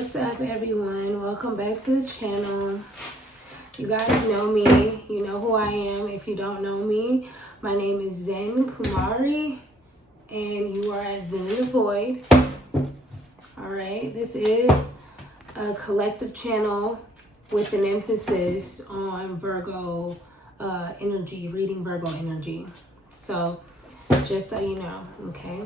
What's up, everyone? Welcome back to the channel. You guys know me. You know who I am. If you don't know me, my name is Zen Kumari, and you are at Zen in the Void. All right, this is a collective channel with an emphasis on Virgo energy, reading Virgo energy. So, just so you know, okay?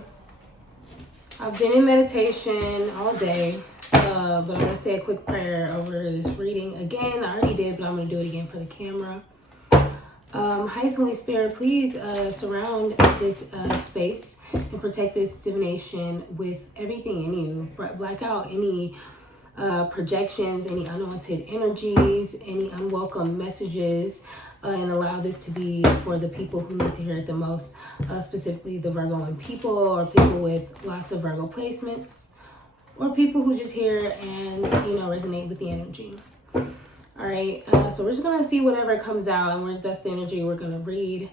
I've been in meditation all day. But I'm going to say a quick prayer over this reading. Again, I already did, but I'm going to do it again for the camera. Highest Holy Spirit, please surround this space and protect this divination with everything in you. Black out any projections, any unwanted energies, any unwelcome messages, and allow this to be for the people who need to hear it the most, specifically the Virgoan people or people with lots of Virgo placements. Or people who just hear and, resonate with the energy. All right, so we're just going to see whatever comes out, and that's the energy we're going to read.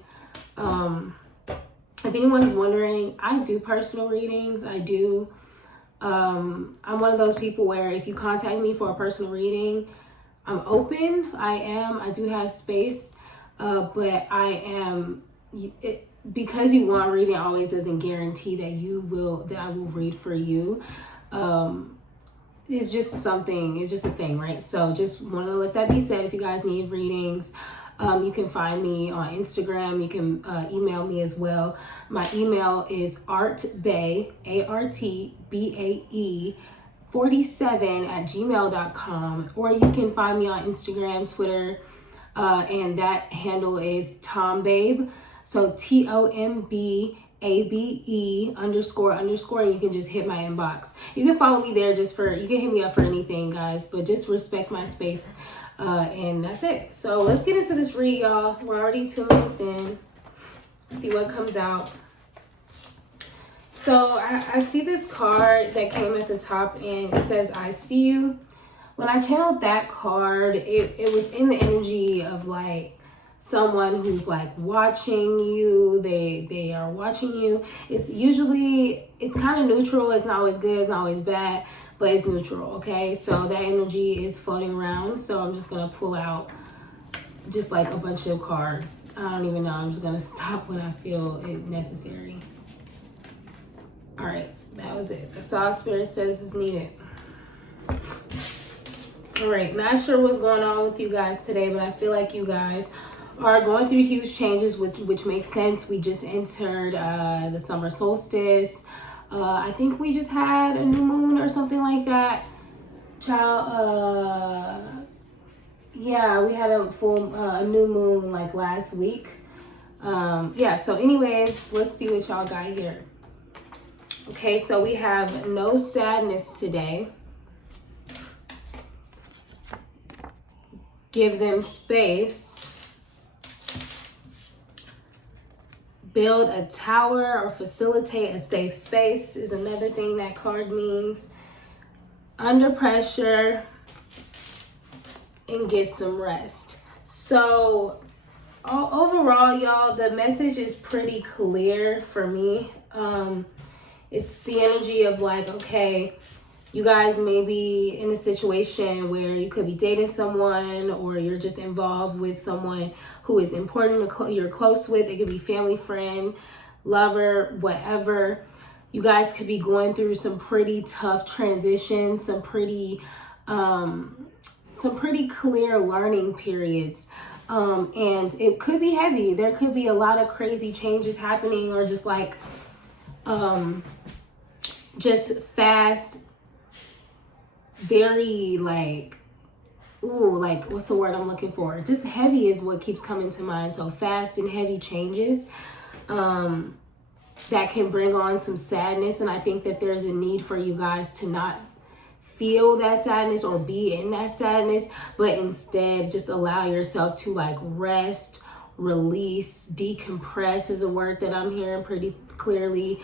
If anyone's wondering, I do personal readings. I do. I'm one of those people where if you contact me for a personal reading, I'm open. I do have space, but I am... because you want reading always doesn't guarantee that I will read for you. It's just a thing, right? So just want to let that be said. If you guys need readings, you can find me on Instagram. You can email me as well. My email is artbae, ARTBAE 47@gmail.com, or you can find me on Instagram, Twitter, and that handle is tombabe. So TOMBABE __, and you can just hit my inbox. You can follow me there you can hit me up for anything, guys, but just respect my space, and that's it. So let's get into this read, y'all. We're already 2 minutes in. See what comes out. So I see this card that came at the top, and it says, I see you. When I channeled that card, it was in the energy of like someone who's like watching you. They are watching you. It's kind of neutral. It's not always good, it's not always bad, but it's neutral. Okay, so that energy is floating around. So I'm just gonna pull out just like a bunch of cards. I don't even know. I'm just gonna stop when I feel it necessary. All right, that was it. That's all Spirit says is needed. All right, not sure what's going on with you guys today, but I feel like you guys are going through huge changes, which makes sense. We just entered the summer solstice. I think we just had a new moon or something like that. Yeah, we had a new moon like last week. So anyways, let's see what y'all got here. Okay, so we have no sadness today. Give them space. Build a tower or facilitate a safe space is another thing that card means. Under pressure and get some rest. So overall, y'all, the message is pretty clear for me. It's the energy of like, okay, you guys may be in a situation where you could be dating someone, or you're just involved with someone who is important, you're close with. It could be family, friend, lover, whatever. You guys could be going through some pretty tough transitions, some pretty clear learning periods. And it could be heavy. There could be a lot of crazy changes happening, or just like, just fast, very like, what's the word I'm looking for? Just heavy is what keeps coming to mind. So fast and heavy changes that can bring on some sadness. And I think that there's a need for you guys to not feel that sadness or be in that sadness, but instead just allow yourself to like rest, release, decompress is a word that I'm hearing pretty clearly.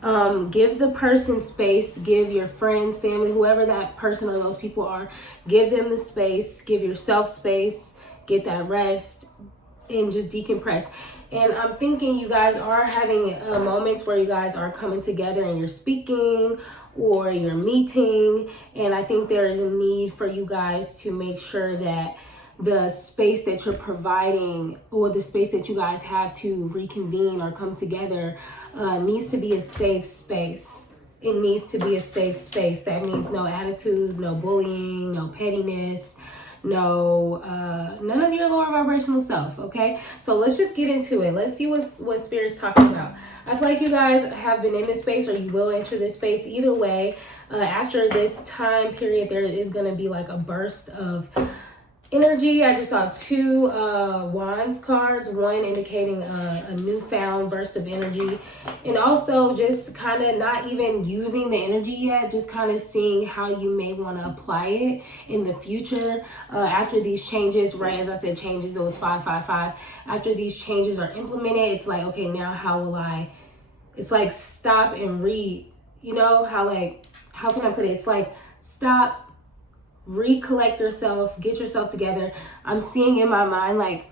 Give the person space, give your friends, family, whoever that person or those people are, give them the space, give yourself space, get that rest, and just decompress. And I'm thinking you guys are having moments where you guys are coming together and you're speaking or you're meeting. And I think there is a need for you guys to make sure that the space that you're providing or the space that you guys have to reconvene or come together needs to be a safe space. It needs to be a safe space. That means no attitudes, no bullying, no pettiness, no none of your lower vibrational self. Okay, so let's just get into it. Let's see what Spirit's talking about. I feel like you guys have been in this space, or you will enter this space. Either way, after this time period, there is going to be like a burst of energy. I just saw two wands cards, one indicating a newfound burst of energy, and also just kind of not even using the energy yet, just kind of seeing how you may want to apply it in the future after these changes, right? As I said, changes, it was 555. After these changes are implemented, it's like, okay, now how will I, it's like stop and read, you know, how can I put it? It's like stop, recollect yourself, get yourself together. I'm seeing in my mind like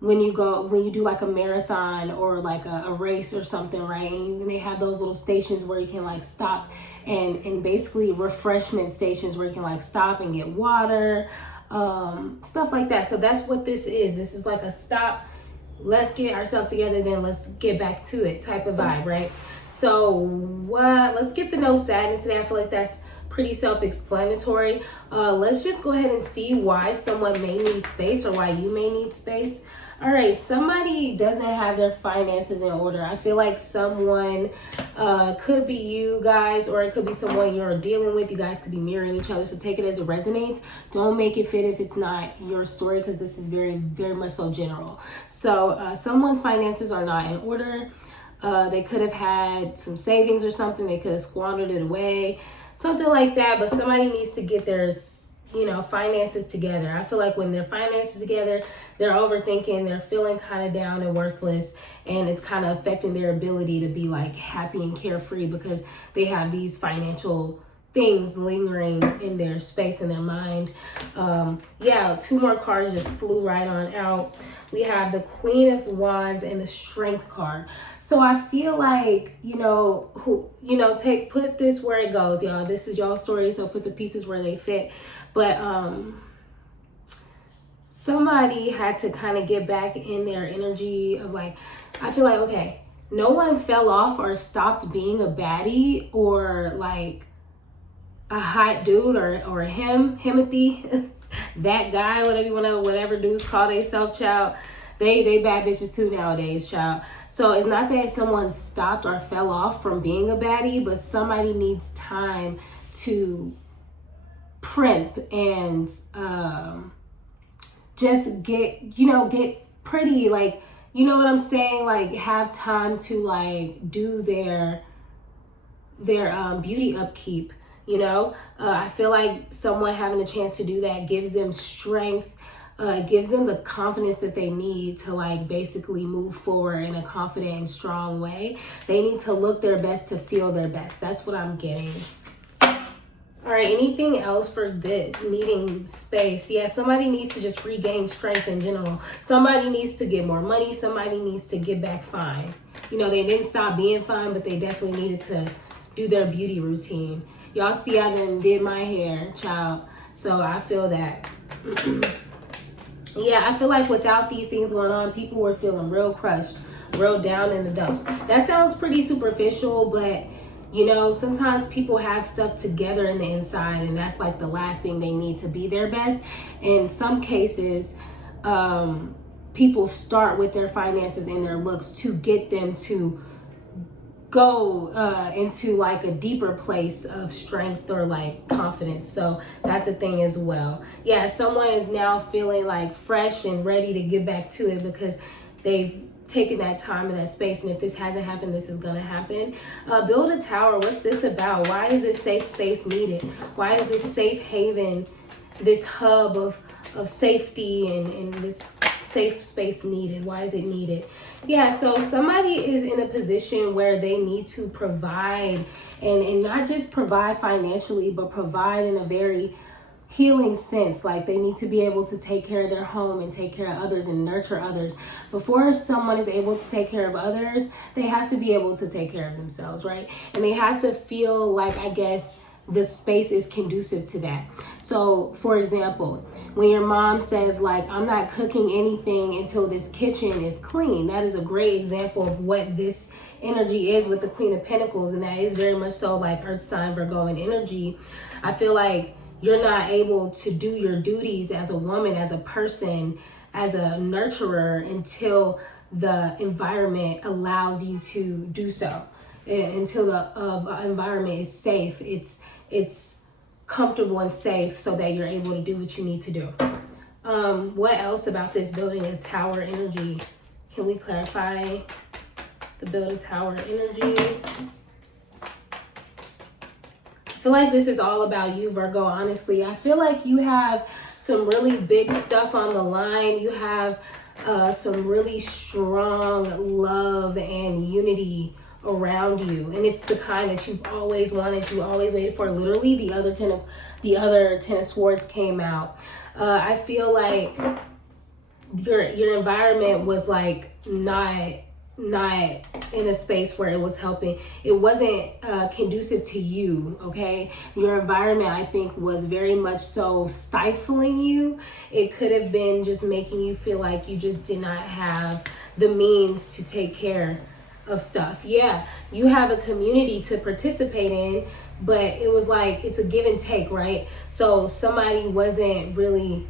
when you do like a marathon or like a race or something, right? And they have those little stations where you can like stop and basically refreshment stations where you can like stop and get water, stuff like that. So that's what this is. This is like a stop, let's get ourselves together, then let's get back to it type of vibe, right? So let's get the no sadness today. I feel like that's pretty self-explanatory. Let's just go ahead and see why someone may need space or why you may need space. All right, somebody doesn't have their finances in order. I feel like someone could be you guys, or it could be someone you're dealing with. You guys could be mirroring each other, so take it as it resonates. Don't make it fit if it's not your story, because this is very, very much so general. So someone's finances are not in order. They could have had some savings or something. They could have squandered it away, something like that. But somebody needs to get their, finances together. I feel like when their finances together, they're overthinking, they're feeling kind of down and worthless, and it's kind of affecting their ability to be like happy and carefree because they have these financial things lingering in their space, in their mind. Two more cards just flew right on out. We have the Queen of Wands and the Strength card. So I feel like, put this where it goes, y'all. This is y'all's story, so put the pieces where they fit. But somebody had to kind of get back in their energy of like, I feel like, okay, no one fell off or stopped being a baddie or like a hot dude or Himothy, that guy, whatever dudes call themselves, child. They bad bitches too nowadays, child. So it's not that someone stopped or fell off from being a baddie, but somebody needs time to primp and just get pretty, like, you know what I'm saying? Like have time to like do their beauty upkeep. I feel like someone having a chance to do that gives them strength, gives them the confidence that they need to like basically move forward in a confident and strong way. They need to look their best to feel their best. That's what I'm getting. All right, anything else for needing space? Yeah, somebody needs to just regain strength in general. Somebody needs to get more money. Somebody needs to get back fine. They didn't stop being fine, but they definitely needed to do their beauty routine. Y'all see I done did my hair, child. So I feel that. Yeah, I feel like without these things going on, people were feeling real crushed, real down in the dumps. That sounds pretty superficial, but sometimes people have stuff together in the inside, and that's like the last thing they need to be their best. In some cases, people start with their finances and their looks to get them to go into like a deeper place of strength or like confidence. So that's a thing as well. Yeah, someone is now feeling like fresh and ready to get back to it because they've taken that time and that space. And if this hasn't happened, this is gonna happen. Build a tower. What's this about? Why is this safe space needed? Why is this safe haven, this hub of safety and this safe space needed? Why is it needed? Yeah, so somebody is in a position where they need to provide and not just provide financially, but provide in a very healing sense. Like they need to be able to take care of their home and take care of others and nurture others. Before someone is able to take care of others, they have to be able to take care of themselves, right? And they have to feel like, I guess, the space is conducive to that. So for example, when your mom says like, I'm not cooking anything until this kitchen is clean, that is a great example of what this energy is with the Queen of Pentacles. And that is very much so like Earth sign Virgo and energy. I feel like you're not able to do your duties as a woman, as a person, as a nurturer until the environment allows you to do so. Until the environment is safe, it's comfortable and safe so that you're able to do what you need to do. What else about this building a tower energy? Can we clarify the build a tower energy? I feel like this is all about you, Virgo, honestly. I feel like you have some really big stuff on the line. You have some really strong love and unity around you, and it's the kind that you've always wanted, you always waited for. Literally, the other ten of swords came out. I feel like your environment was like not in a space where it was helping. It wasn't conducive to you, okay? Your environment, I think, was very much so stifling you. It could have been just making you feel like you just did not have the means to take care of stuff. Yeah, you have a community to participate in, but it was like, it's a give and take, right? So somebody wasn't really,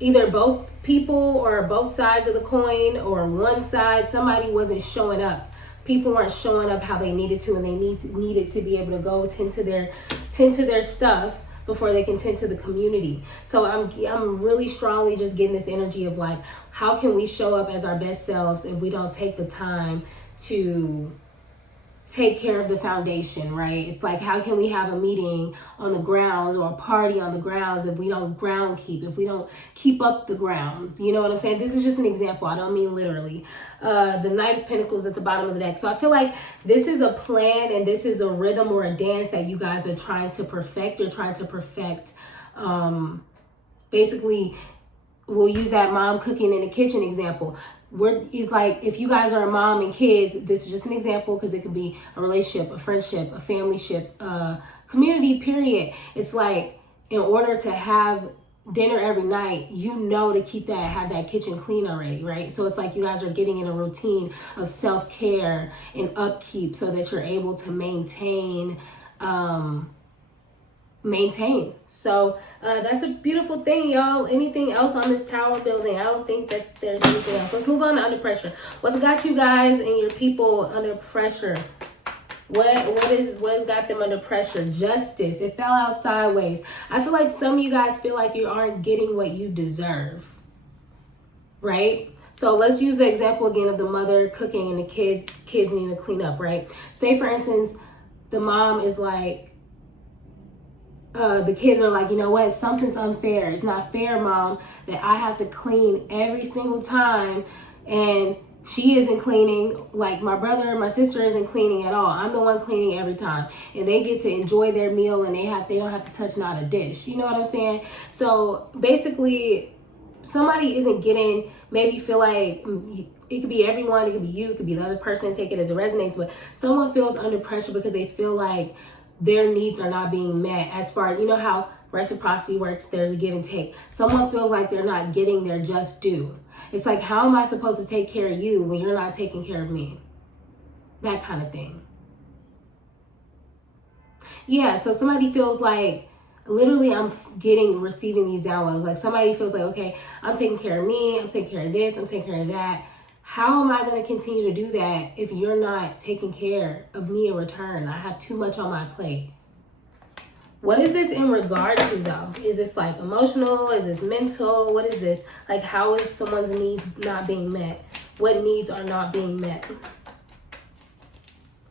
either both people or both sides of the coin or one side, somebody wasn't showing up. People weren't showing up how they needed to, and they needed to be able to go tend to their stuff before they can tend to the community. So I'm really strongly just getting this energy of like, how can we show up as our best selves if we don't take the time to take care of the foundation, right? It's like, how can we have a meeting on the grounds or a party on the grounds if we don't ground keep, if we don't keep up the grounds? You know what I'm saying? This is just an example. I don't mean literally. The Knight of Pentacles at the bottom of the deck. So I feel like this is a plan and this is a rhythm or a dance that you guys are trying to perfect. You're trying to perfect, basically, we'll use that mom cooking in the kitchen example. It's like, if you guys are a mom and kids, this is just an example because it could be a relationship, a friendship, a family ship, community, period. It's like, in order to have dinner every night, you know, to have that kitchen clean already, right? So it's like you guys are getting in a routine of self-care and upkeep so that you're able to maintain. So that's a beautiful thing, y'all. Anything else on this tower building? I don't think that there's anything else. Let's move on to under pressure. What's got you guys and your people under pressure? What has got them under pressure? Justice. It fell out sideways. I feel like some of you guys feel like you aren't getting what you deserve, right? So let's use the example again of the mother cooking and the kids needing to clean up, right? Say for instance, the mom is like, the kids are like, you know what, something's unfair. It's not fair, Mom, that I have to clean every single time and she isn't cleaning. Like my brother, my sister isn't cleaning at all. I'm the one cleaning every time, and they get to enjoy their meal and they don't have to touch not a dish. You know what I'm saying? So basically, somebody isn't getting, maybe feel like, it could be everyone, it could be you, it could be the other person, take it as it resonates, but someone feels under pressure because they feel like their needs are not being met. As far as, you know how reciprocity works, there's a give and take. Someone feels like they're not getting their just due. It's like, how am I supposed to take care of you when you're not taking care of me? That kind of thing. Yeah, so somebody feels like, literally I'm receiving these downloads. Like somebody feels like, okay, I'm taking care of me, I'm taking care of this, I'm taking care of that. How am I going to continue to do that if you're not taking care of me in return? I have too much on my plate. What is this in regard to, though? Is this like emotional? Is this mental? What is this? Like, how is someone's needs not being met? What needs are not being met?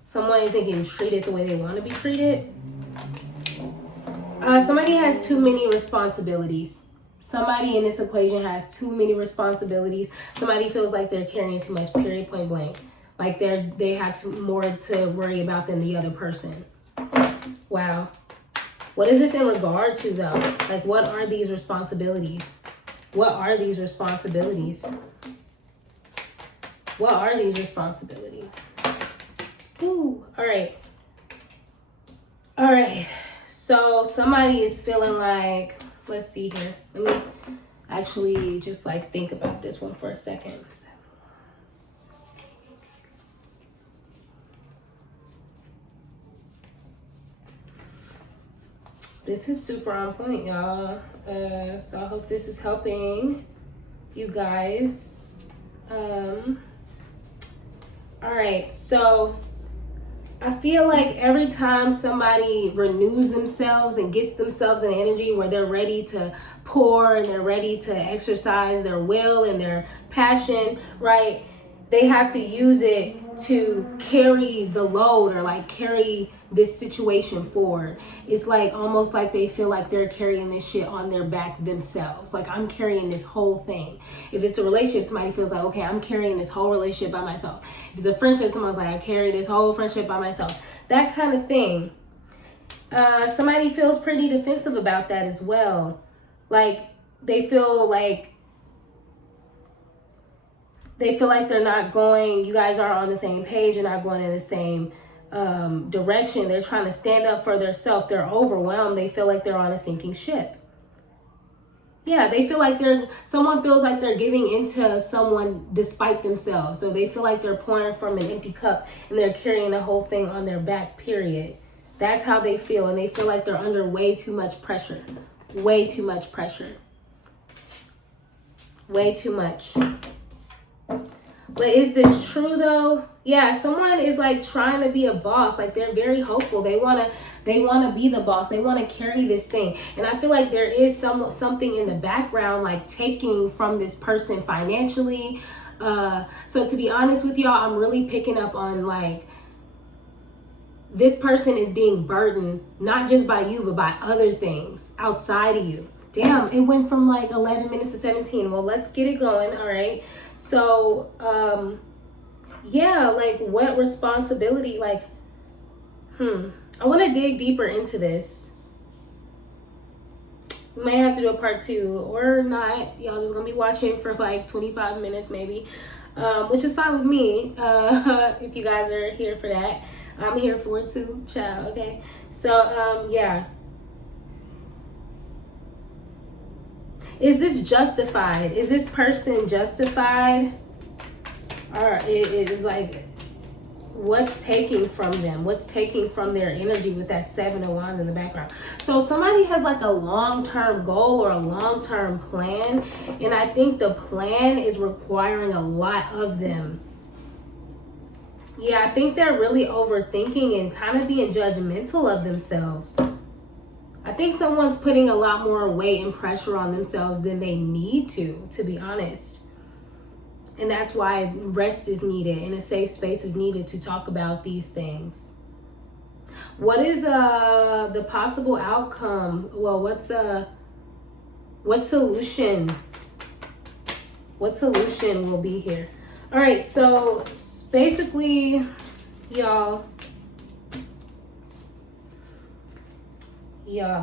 Someone isn't getting treated the way they want to be treated. Somebody has too many responsibilities. Somebody in this equation has too many responsibilities. Somebody feels like they're carrying too much, period, point blank. Like they have more to worry about than the other person. Wow. What is this in regard to, though? Like, what are these responsibilities? What are these responsibilities? What are these responsibilities? Ooh, all right. All right. So somebody is feeling like, let's see here. Let me actually just like think about this one for a second. This is super on point, y'all. So I hope this is helping you guys. All right, so I feel like every time somebody renews themselves and gets themselves in energy where they're ready to pour and they're ready to exercise their will and their passion, right? They have to use it to carry the load or like carry this situation forward. It's like almost like they feel like they're carrying this shit on their back themselves. Like, I'm carrying this whole thing. If it's a relationship, somebody feels like, okay, I'm carrying this whole relationship by myself. If it's a friendship, someone's like, I carry this whole friendship by myself. That kind of thing. Somebody feels pretty defensive about that as well. Like, they feel like they're not going, you guys aren't on the same page, you're not going in the same direction. They're trying to stand up for themselves. They're overwhelmed. They feel like they're on a sinking ship. Yeah, they feel like someone feels like they're giving into someone despite themselves. So they feel like they're pouring from an empty cup and they're carrying the whole thing on their back, period. That's how they feel. And they feel like they're under way too much pressure. Way too much pressure. Way too much. But is this true though? Yeah, someone is like trying to be a boss. Like, they're very hopeful. They wanna be the boss. They wanna carry this thing. And I feel like there is something in the background, like taking from this person financially. So to be honest with y'all, I'm really picking up on like this person is being burdened not just by you, but by other things outside of you. Damn, it went from like 11 minutes to 17. Well, let's get it going. All right. So, yeah, like what responsibility, like, I want to dig deeper into this. We may have to do a part 2 or not. Y'all just gonna be watching for like 25 minutes maybe, which is fine with me. If you guys are here for that, I'm here for it too, child. Okay. So, yeah. Is this justified? Is this person justified? Or it is like, what's taking from them? What's taking from their energy with that 7 of Wands in the background? So somebody has like a long-term goal or a long-term plan. And I think the plan is requiring a lot of them. Yeah, I think they're really overthinking and kind of being judgmental of themselves. I think someone's putting a lot more weight and pressure on themselves than they need to be honest. And that's why rest is needed and a safe space is needed to talk about these things. What is the possible outcome? Well, what solution? What solution will be here? All right, so basically, y'all,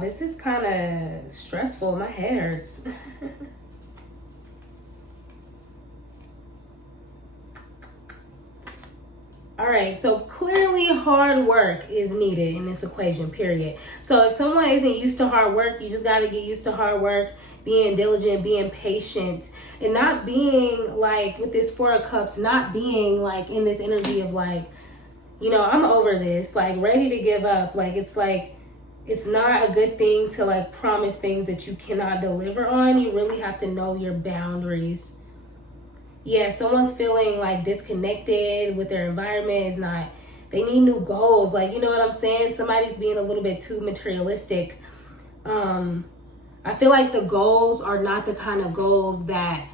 this is kind of stressful. My head hurts. All right, so clearly hard work is needed in this equation, period. So if someone isn't used to hard work, you just got to get used to hard work, being diligent, being patient, and not being like with this 4 of Cups, not being like in this energy of like, I'm over this, like ready to give up. Like, it's not a good thing to like promise things that you cannot deliver on. You really have to know your boundaries. Yeah, someone's feeling like disconnected with their environment. They need new goals. Like, you know what I'm saying? Somebody's being a little bit too materialistic. I feel like the goals are not the kind of goals that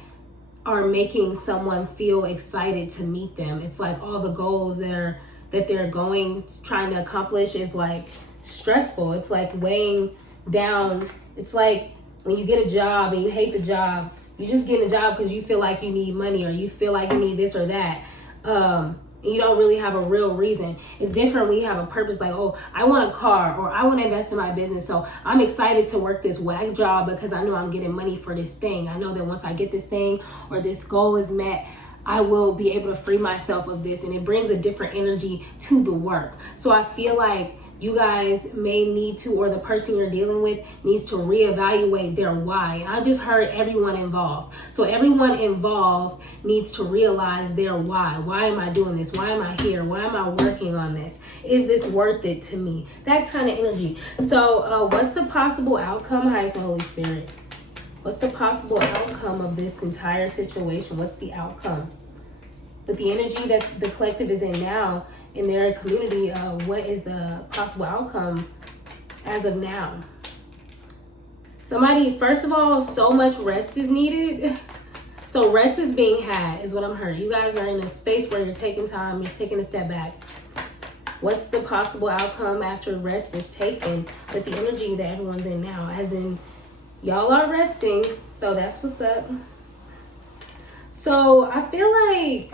are making someone feel excited to meet them. It's like all the goals that they're trying to accomplish is like stressful. It's like weighing down. It's like when you get a job and you hate the job, you just get a job because you feel like you need money or you feel like you need this or that. You don't really have a real reason. It's different when you have a purpose, like, oh, I want a car, or I want to invest in my business. So I'm excited to work this whack job because I know I'm getting money for this thing. I know that once I get this thing or this goal is met, I will be able to free myself of this. And it brings a different energy to the work. So I feel like you guys may need to, or the person you're dealing with needs to reevaluate their why. And I just heard everyone involved. So everyone involved needs to realize their why. Why am I doing this? Why am I here? Why am I working on this? Is this worth it to me? That kind of energy. So what's the possible outcome, highest and Holy Spirit? What's the possible outcome of this entire situation? What's the outcome? With the energy that the collective is in now, in their community, what is the possible outcome as of now? Somebody, first of all, so much rest is needed. So rest is being had, is what I'm hearing. You guys are in a space where you're taking time, you're taking a step back. What's the possible outcome after rest is taken with the energy that everyone's in now? As in, y'all are resting, so that's what's up. So I feel like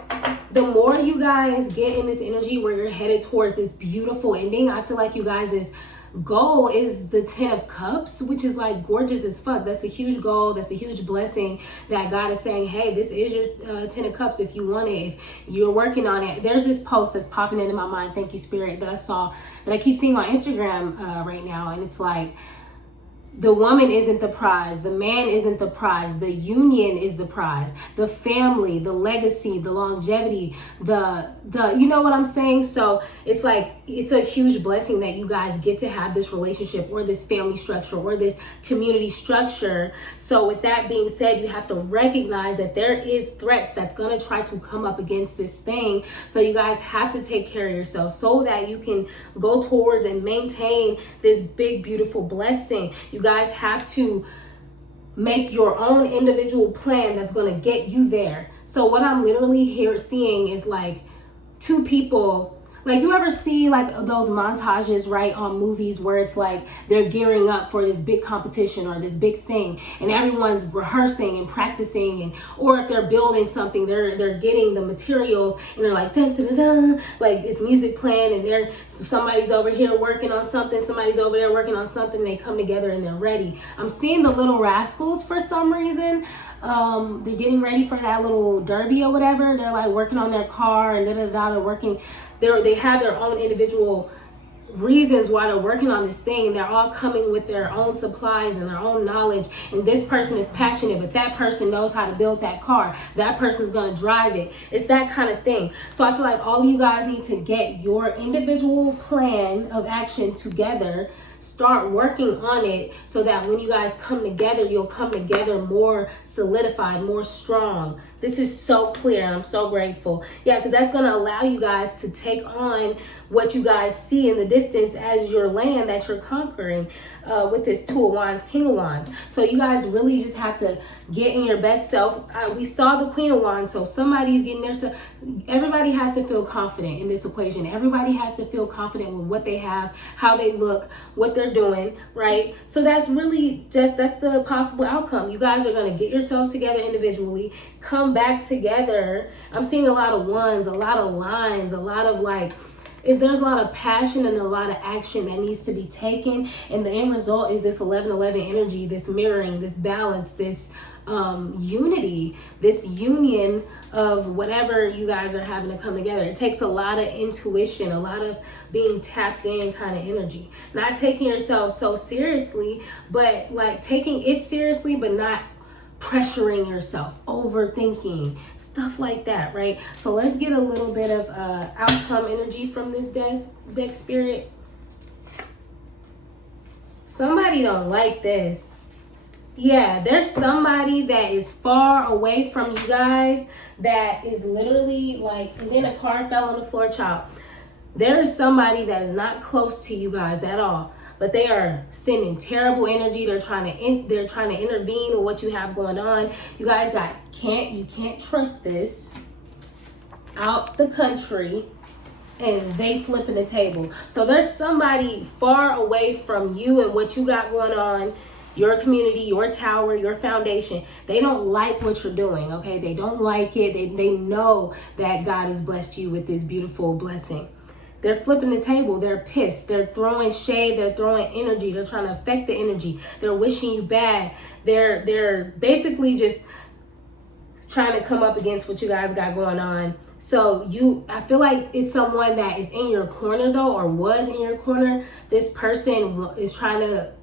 the more you guys get in this energy where you're headed towards this beautiful ending, I feel like you guys' goal is the 10 of Cups, which is like gorgeous as fuck. That's a huge goal. That's a huge blessing that God is saying, hey, this is your 10 of Cups if you want it, if you're working on it. There's this post that's popping into my mind, thank you, Spirit, that I saw, that I keep seeing on Instagram right now. And it's like, the woman isn't the prize. The man isn't the prize. The union is the prize. The family, the legacy, the longevity, the you know what I'm saying? So it's like, it's a huge blessing that you guys get to have this relationship or this family structure or this community structure. So with that being said, you have to recognize that there is threats that's going to try to come up against this thing. So you guys have to take care of yourself so that you can go towards and maintain this big, beautiful blessing. You guys have to make your own individual plan that's going to get you there. So what I'm literally seeing is like two people. Like, you ever see like those montages, right, on movies where it's like they're gearing up for this big competition or this big thing, and everyone's rehearsing and practicing, and or if they're building something, they're getting the materials, and they're like dun, dun, dun, dun, like it's music playing, and somebody's over here working on something, somebody's over there working on something, and they come together and they're ready. I'm seeing the Little Rascals for some reason. They're getting ready for that little derby or whatever. They're like working on their car and they're working. They have their own individual reasons why they're working on this thing. They're all coming with their own supplies and their own knowledge. And this person is passionate, but that person knows how to build that car. That person's going to drive it. It's that kind of thing. So I feel like all you guys need to get your individual plan of action together. Start working on it so that when you guys come together, you'll come together more solidified, more strong. This is so clear. I'm so grateful. Yeah, because that's going to allow you guys to take on what you guys see in the distance as your land that you're conquering with this Two of Wands, King of Wands. So you guys really just have to get in your best self. We saw the Queen of Wands, so somebody's getting their self. Everybody has to feel confident in this equation. Everybody has to feel confident with what they have, how they look, what they're doing, right? So that's really that's the possible outcome. You guys are going to get yourselves together individually, come back together. I'm seeing a lot of ones, a lot of lines, a lot of like, there's a lot of passion and a lot of action that needs to be taken, and the end result is this 11-11 energy, this mirroring, this balance, this unity, this union of whatever you guys are having to come together. It takes a lot of intuition, a lot of being tapped in kind of energy, not taking yourself so seriously, but like taking it seriously, but not pressuring yourself, overthinking, stuff like that, right? So let's get a little bit of outcome energy from this deck, Spirit. Somebody don't like this. Yeah, there's somebody that is far away from you guys that is literally like, and then a car fell on the floor, child. There is somebody that is not close to you guys at all, but they are sending terrible energy. They're trying to intervene with what you have going on. You guys you can't trust this, out the country, and they flipping the table. So there's somebody far away from you and what you got going on. your community, your tower, your foundation. They don't like what you're doing, okay? They don't like it. They know that God has blessed you with this beautiful blessing. They're flipping the table. They're pissed. They're throwing shade. They're throwing energy. They're trying to affect the energy. They're wishing you bad. They're basically just trying to come up against what you guys got going on. So I feel like it's someone that is in your corner though, or was in your corner. This person is trying to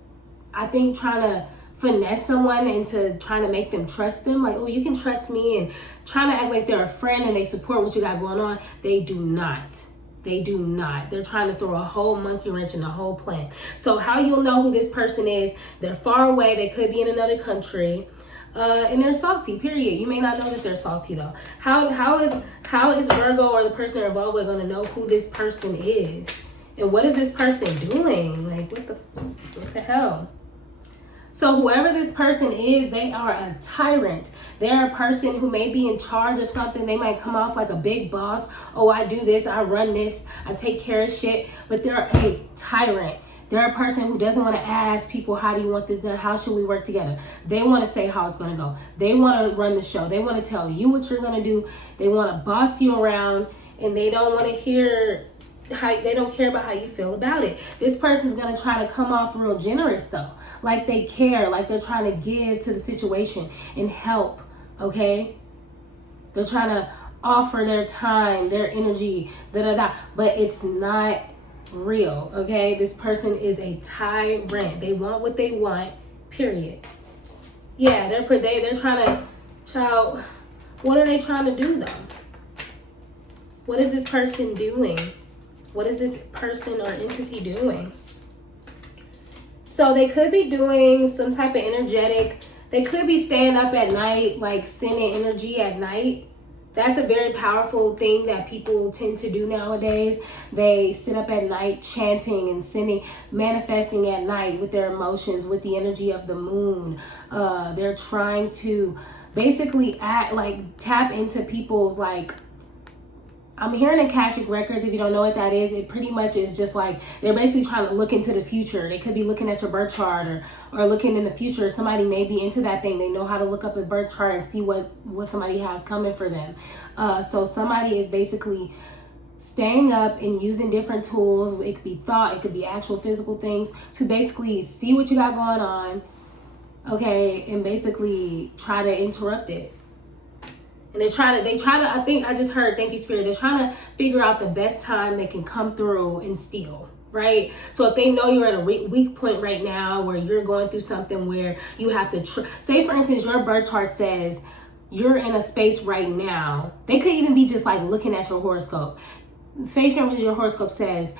finesse someone into trying to make them trust them. Like, oh, you can trust me, and trying to act like they're a friend and they support what you got going on. They do not. They do not. They're trying to throw a whole monkey wrench in the whole plan. So how you'll know who this person is, they're far away. They could be in another country. And they're salty, period. You may not know that they're salty though. How is Virgo or the person they're involved with going to know who this person is? And what is this person doing? Like, what the hell? So whoever this person is, they are a tyrant. They're a person who may be in charge of something. They might come off like a big boss. Oh, I do this, I run this, I take care of shit. But they're a tyrant. They're a person who doesn't want to ask people, how do you want this done? How should we work together? They want to say how it's going to go. They want to run the show. They want to tell you what you're going to do. They want to boss you around, and they don't want to hear they don't care about how you feel about it. This person's going to try to come off real generous though. Like they care, like they're trying to give to the situation and help, okay? They're trying to offer their time, their energy, but it's not real, okay? This person is a tyrant. They want what they want, period. Yeah, they're trying to, what are they trying to do though? What is this person doing? What is this person or entity doing? So they could be doing some type of energetic, they could be staying up at night, like sending energy at night. That's a very powerful thing that people tend to do nowadays. They sit up at night chanting and sending, manifesting at night with their emotions, with the energy of the moon. They're trying to basically tap into people's I'm hearing Akashic Records. If you don't know what that is, it pretty much is just like they're basically trying to look into the future. They could be looking at your birth chart or looking in the future. Somebody may be into that thing. They know how to look up a birth chart and see what somebody has coming for them. So somebody is basically staying up and using different tools. It could be thought, it could be actual physical things to basically see what you got going on, okay, and basically try to interrupt it. And they try to, I think I just heard, thank you, Spirit, they're trying to figure out the best time they can come through and steal, right? So if they know you're at a weak point right now where you're going through something where you have to, say for instance, your birth chart says you're in a space right now. They could even be just like looking at your horoscope. Say for instance, your horoscope says,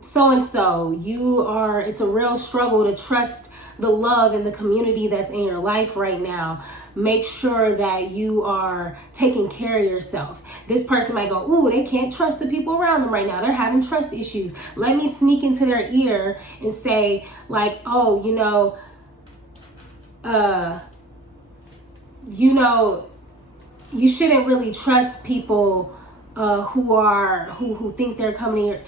so-and-so, it's a real struggle to trust the love and the community that's in your life right now. Make sure that you are taking care of yourself. This person might go, ooh, they can't trust the people around them right now. They're having trust issues. Let me sneak into their ear and say like, oh, you shouldn't really trust people who think they're coming here.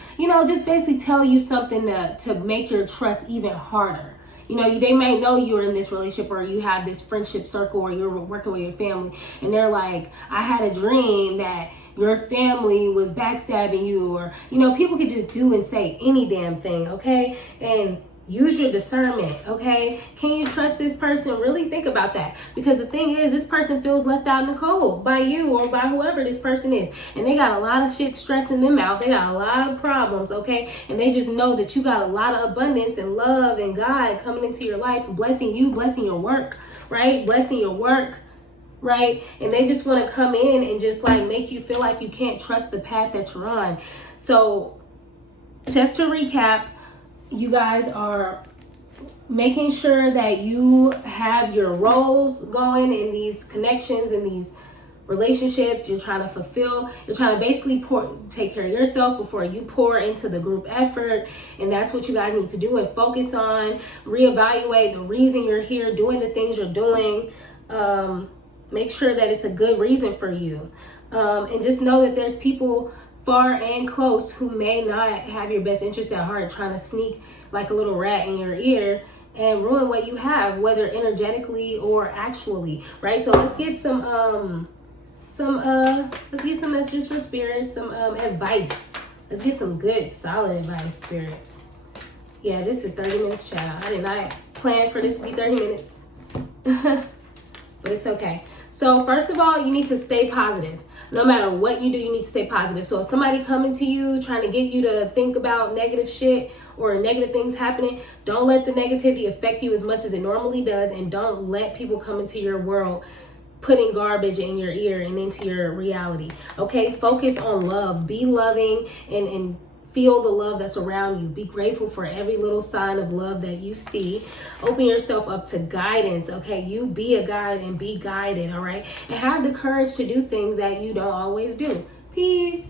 Just basically tell you something to make your trust even harder. They might know you're in this relationship or you have this friendship circle or you're working with your family, and they're like, I had a dream that your family was backstabbing you, or people could just do and say any damn thing, okay? And use your discernment, okay? Can you trust this person? Really think about that, because the thing is, this person feels left out in the cold by you or by whoever this person is, and they got a lot of shit stressing them out. They got a lot of problems, okay? And they just know that you got a lot of abundance and love and God coming into your life, blessing you, blessing your work, right? Blessing your work, right? And they just want to come in and just like make you feel like you can't trust the path that you're on. So just to recap, you guys are making sure that you have your roles going in these connections and these relationships. You're trying to fulfill, you're trying to basically take care of yourself before you pour into the group effort. And that's what you guys need to do and focus on. Reevaluate the reason you're here, doing the things you're doing. Make sure that it's a good reason for you. And just know that there's people far and close who may not have your best interest at heart, trying to sneak like a little rat in your ear and ruin what you have, whether energetically or actually, right? So let's get some messages from spirit, some advice. Let's get some good, solid advice, spirit. Yeah, this is 30 minutes, child. I did not plan for this to be 30 minutes. But it's okay. So first of all, you need to stay positive. No matter what you do, you need to stay positive. So if somebody coming to you, trying to get you to think about negative shit or negative things happening, don't let the negativity affect you as much as it normally does. And don't let people come into your world putting garbage in your ear and into your reality. Okay, focus on love. Be loving and feel the love that's around you. Be grateful for every little sign of love that you see. Open yourself up to guidance, okay? You be a guide and be guided, all right? And have the courage to do things that you don't always do. Peace.